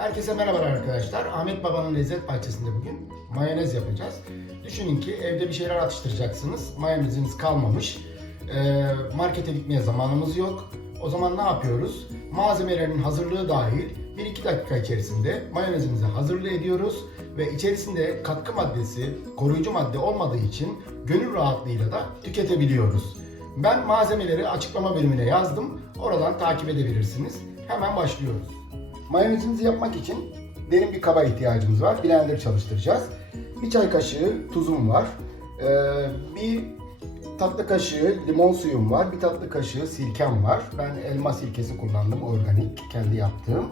Herkese merhabalar arkadaşlar. Ahmet Baba'nın lezzet bahçesinde bugün mayonez yapacağız. Düşünün ki evde bir şeyler atıştıracaksınız. Mayoneziniz kalmamış. Ee, markete gitmeye zamanımız yok. O zaman ne yapıyoruz? Malzemelerin hazırlığı dahil 1-2 dakika içerisinde mayonezimizi hazırlığı ediyoruz ve içerisinde katkı maddesi, koruyucu madde olmadığı için gönül rahatlığıyla da tüketebiliyoruz. Ben malzemeleri açıklama bölümüne yazdım. Oradan takip edebilirsiniz. Hemen başlıyoruz. Mayonezimizi yapmak için derin bir kaba ihtiyacımız var. Blender çalıştıracağız. Bir çay kaşığı tuzum var. Ee, bir tatlı kaşığı limon suyum var. Bir tatlı kaşığı sirkem var. Ben elma sirkesi kullandım. Organik. Kendi yaptığım.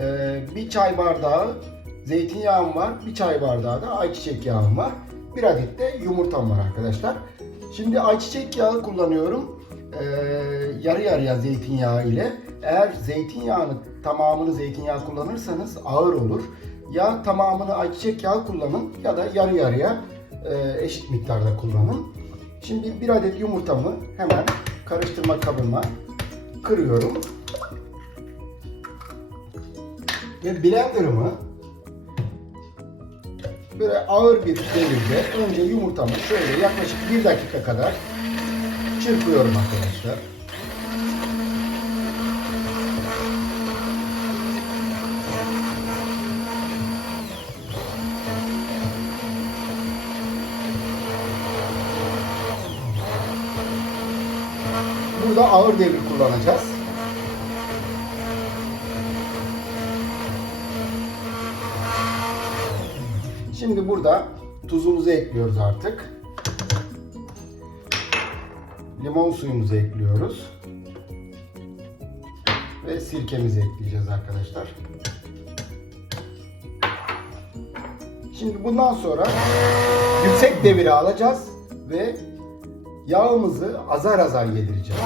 Ee, bir çay bardağı zeytinyağım var. Bir çay bardağı da ayçiçek yağım var. Bir adet de yumurtam var arkadaşlar. Şimdi ayçiçek yağı kullanıyorum. Ee, yarı yarıya zeytinyağı ile. Eğer zeytinyağını tamamını zeytinyağı kullanırsanız ağır olur. Ya tamamını ayçiçek yağı kullanın ya da yarı yarıya e, eşit miktarda kullanın. Şimdi bir adet yumurtamı hemen karıştırma kabıma kırıyorum. Ve blenderımı böyle ağır bir devirde önce yumurtamı şöyle yaklaşık bir dakika kadar çırpıyorum arkadaşlar. Burada ağır devir kullanacağız. Şimdi burada tuzumuzu ekliyoruz artık. Limon suyumuzu ekliyoruz. Ve sirkemizi ekleyeceğiz arkadaşlar. Şimdi bundan sonra yüksek deviri alacağız ve yağımızı azar azar yedireceğiz.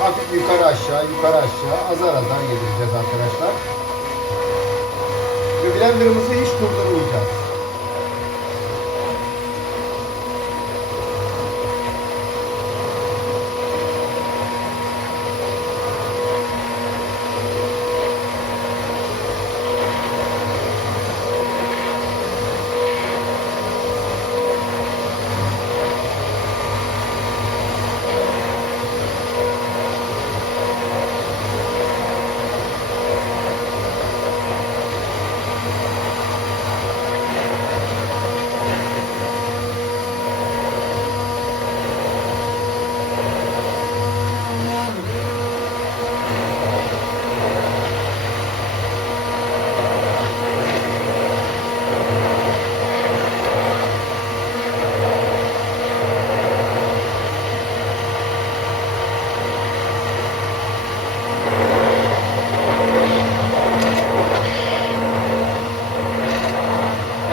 Hafif yukarı aşağı, yukarı aşağı azar azar yedireceğiz arkadaşlar. Ve blenderımızı hiç durdurmayacağız.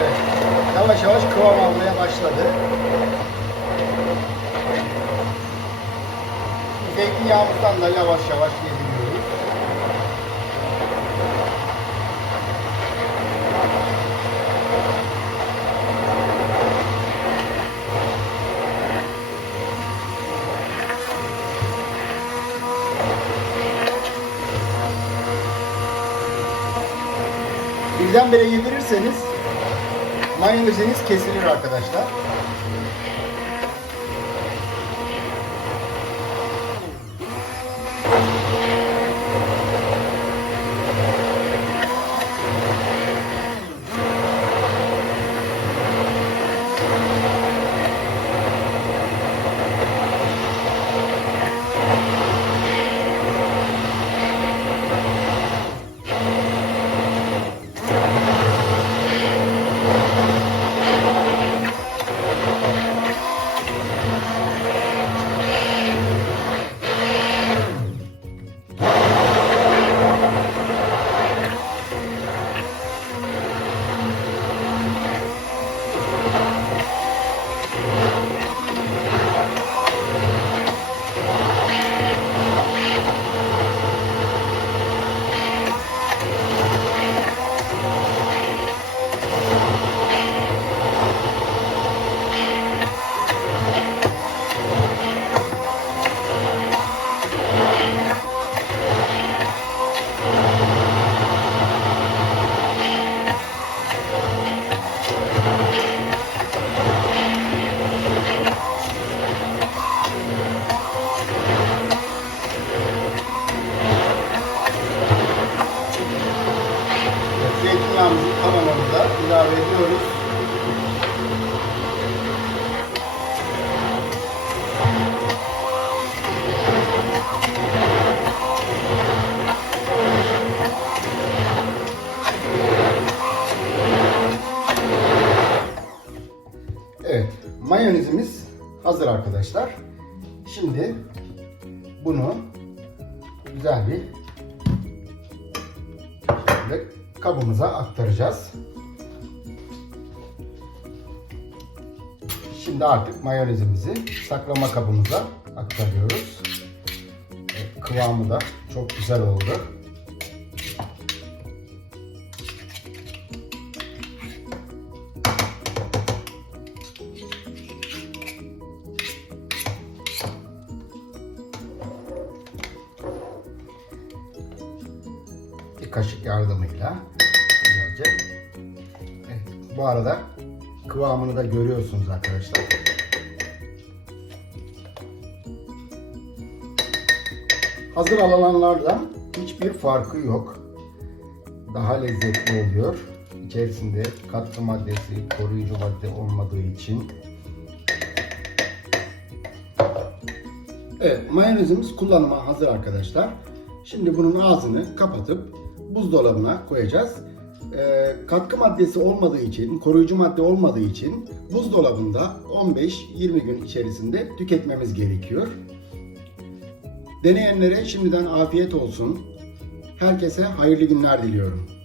Evet. Yavaş yavaş kıvam almaya başladı. Zeytinyağımızdan da yavaş yavaş yediriyoruz. Birdenbire yedirirseniz mayoneziniz kesilir arkadaşlar. Tereyağımızı tamamını da ilave ediyoruz. Evet, mayonezimiz hazır arkadaşlar. Şimdi bunu güzel bir kabımıza aktaracağız. Şimdi artık mayonezimizi saklama kabımıza aktarıyoruz. Kıvamı da çok güzel oldu. Kaşık yardımıyla güzelce. Evet, bu arada kıvamını da görüyorsunuz arkadaşlar. Hazır alanlardan hiçbir farkı yok. Daha lezzetli oluyor. İçerisinde katkı maddesi, koruyucu madde olmadığı için. Evet, mayonezimiz kullanıma hazır arkadaşlar. Şimdi bunun ağzını kapatıp buzdolabına koyacağız. Ee, katkı maddesi olmadığı için, koruyucu madde olmadığı için buzdolabında 15-20 gün içerisinde tüketmemiz gerekiyor. Deneyenlere şimdiden afiyet olsun. Herkese hayırlı günler diliyorum.